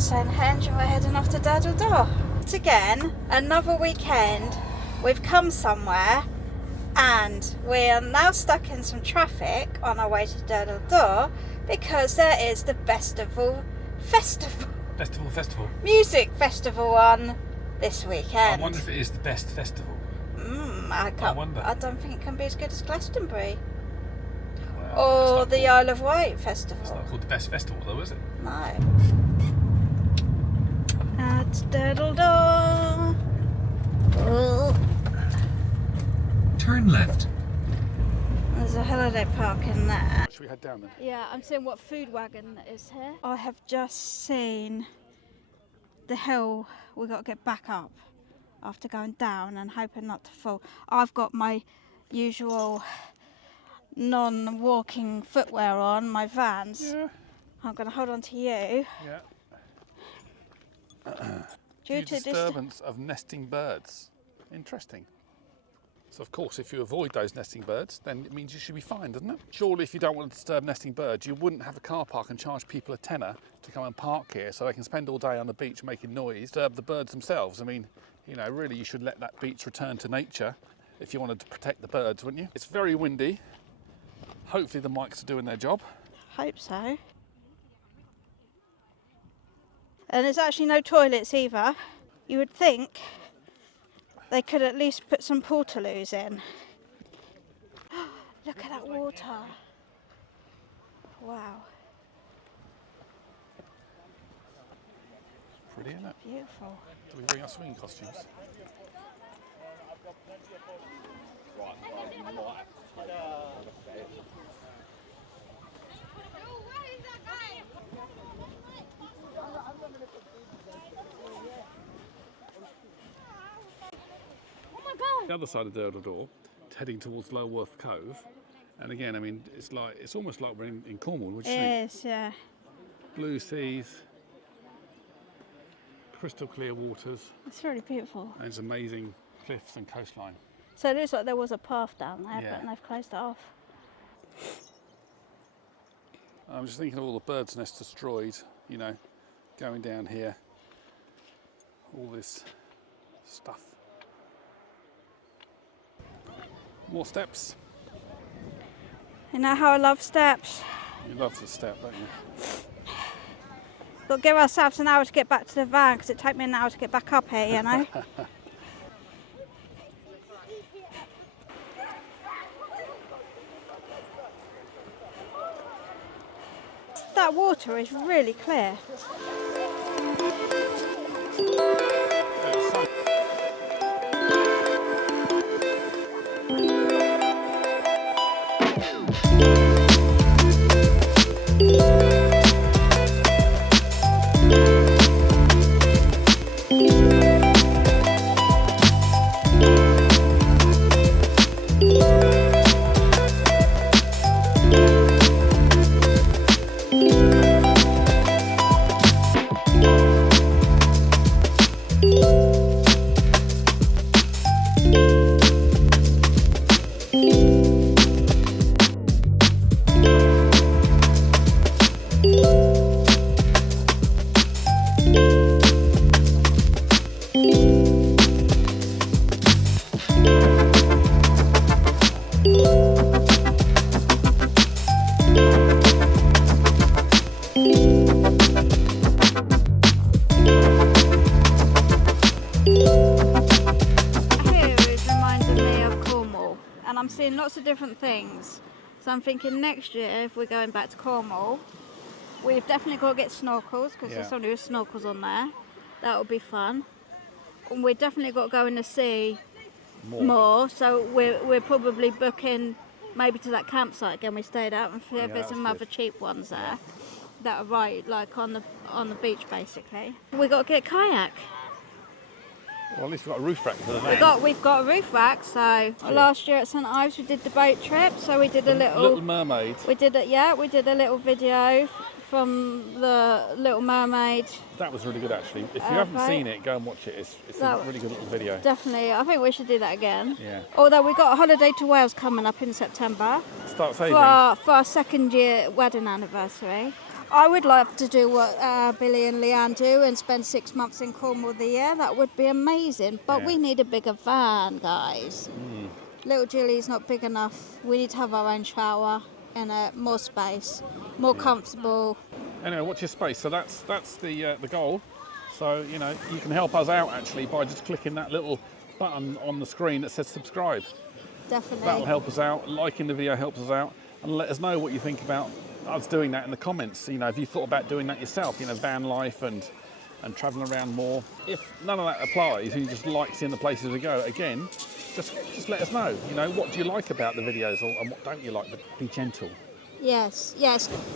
Stonehenge and we're heading off to Durdle Door. Once again, another weekend, we've come somewhere and we are now stuck in some traffic on our way to Durdle Door because there is the festival music festival on this weekend. I wonder if it is the best festival. I don't think it can be as good as Glastonbury Well, or the Isle of Wight festival. It's not called the best festival though, is it? No. At Durdle Door. Oh. Turn left. There's a holiday park in there. Should we head down then? Yeah, I'm seeing what food wagon is here. I have just seen the hill we got to get back up after going down and hoping not to fall. I've got my usual non-walking footwear on, my Vans. Yeah. I'm going to hold on to you. Yeah. Due to disturbance of nesting birds. Interesting. So of course, if you avoid those nesting birds, then it means you should be fine, doesn't it? Surely if you don't want to disturb nesting birds, you wouldn't have a car park and charge people a tenner to come and park here so they can spend all day on the beach making noise, disturb the birds themselves. I mean, you know, really you should let that beach return to nature if you wanted to protect the birds, wouldn't you? It's very windy. Hopefully the mics are doing their job. Hope so. And there's actually no toilets either. You would think they could at least put some portaloos in. Look at that water. Wow. Pretty, isn't it? Beautiful. Do we bring our swimming costumes? The other side of Durdle Door, heading towards Lulworth Cove, and again, I mean, it's almost like we're in Cornwall, would you think? It is, yeah. Blue seas, crystal clear waters, It's really beautiful. and it's amazing cliffs and coastline. So it looks like there was a path down there, Yeah. but they've closed it off. I'm just thinking of all the birds' nests destroyed, you know, going down here, all this stuff. More steps. You know how I love steps? You love the step, don't you? Got to give ourselves an hour to get back to the van because it took me an hour to get back up here, you know? That water is really clear. I'm seeing lots of different things. So I'm thinking next year, if we're going back to Cornwall, we've definitely got to get snorkels because there's somebody with snorkels on there. That would be fun. And we've definitely got to go in the sea more. So we're probably booking maybe to that campsite again we stayed at and see if there's some other cheap ones there that are right like on the beach basically. We've got to get a kayak. Well, at least we've got a roof rack for the van. We've got a roof rack. So last year at St Ives we did the boat trip. So we did a Little Mermaid. We did a little video from the Little Mermaid. That was really good actually. If you haven't seen it, go and watch it. It's a really good little video. Definitely, I think we should do that again. Yeah. Although we got a holiday to Wales coming up in September. Start saving. For our second year wedding anniversary. I would love to do what Billy and Leanne do and spend 6 months in Cornwall the year. That would be amazing. But we need a bigger van, guys. Little Julie's not big enough. We need to have our own shower and more space, more comfortable. Anyway, watch your space. So that's the goal. So, you know, you can help us out actually by just clicking that little button on the screen that says subscribe. Definitely. That'll help us out. Liking the video helps us out. And let us know what you think about us doing that in the comments. You know, if you thought about doing that yourself, you know, van life and travelling around more. If none of that applies and you just like seeing the places we go, again, just let us know. You know, what do you like about the videos and what don't you like? But be gentle. Yes.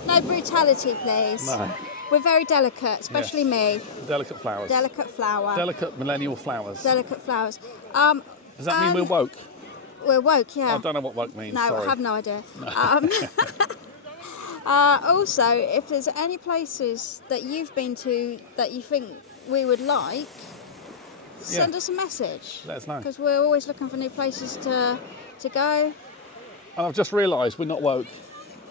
No brutality, please. No. We're very delicate, especially me. Delicate flowers. Delicate flower. Delicate millennial flowers. Delicate flowers. Does that mean we're woke? We're woke, yeah. I don't know what woke means. No, sorry. I have no idea. Also, if there's any places that you've been to that you think we would like, send us a message. Let us know. Because we're always looking for new places to go. And I've just realised we're not woke,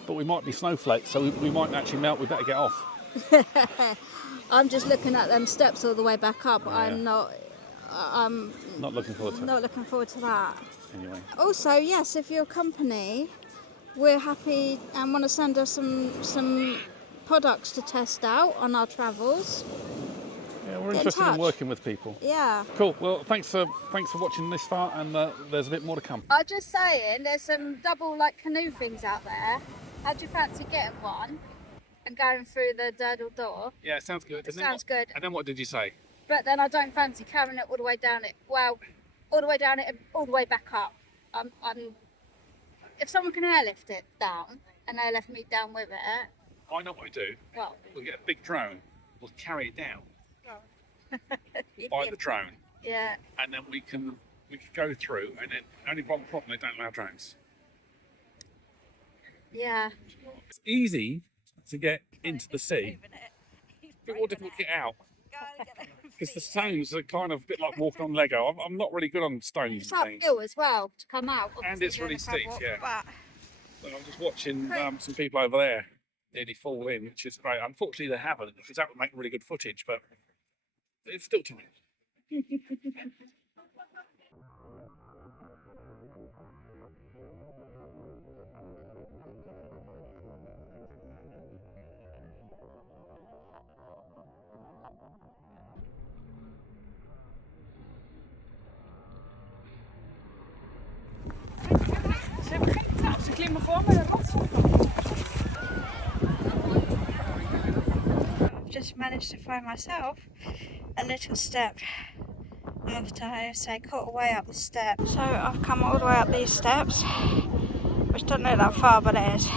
but we might be snowflakes, so we might actually melt. We better get off. I'm just looking at them steps all the way back up. Yeah. I'm not looking forward to it. Not looking forward to that. Anyway. Also, yes, if you're a company, we're happy and want to send us some products to test out on our travels. Yeah, we're interested in working with people. Yeah. Cool. Well, thanks for watching this far, and there's a bit more to come. I'm just saying, there's some double canoe things out there. How'd you fancy getting one and going through the Durdle Door? Yeah, it sounds good. Sounds good. And then what did you say? But then I don't fancy carrying it all the way down it. Well, all the way down it and all the way back up. If someone can airlift it down and airlift me down with it. I know what we do. Well, we'll get a big drone. We'll carry it down. Oh. By the drone. Yeah. And then we can go through. And then only one problem: they don't allow drones. Yeah. It's easy to get into the sea. It's a bit more difficult to get out. Because the stones are kind of a bit like walking on Lego. I'm not really good on stones. It's uphill as well to come out. And it's really steep, yeah. But... So I'm just watching some people over there nearly fall in, which is great. Unfortunately, they haven't, because that would make really good footage, but it's still time. Ze hebben geen trap, ze klimmen gewoon met een rotzooi. I've just managed to find myself a little step after I cut away up the steps. So I've come all the way up these steps, which don't look that far, but it is.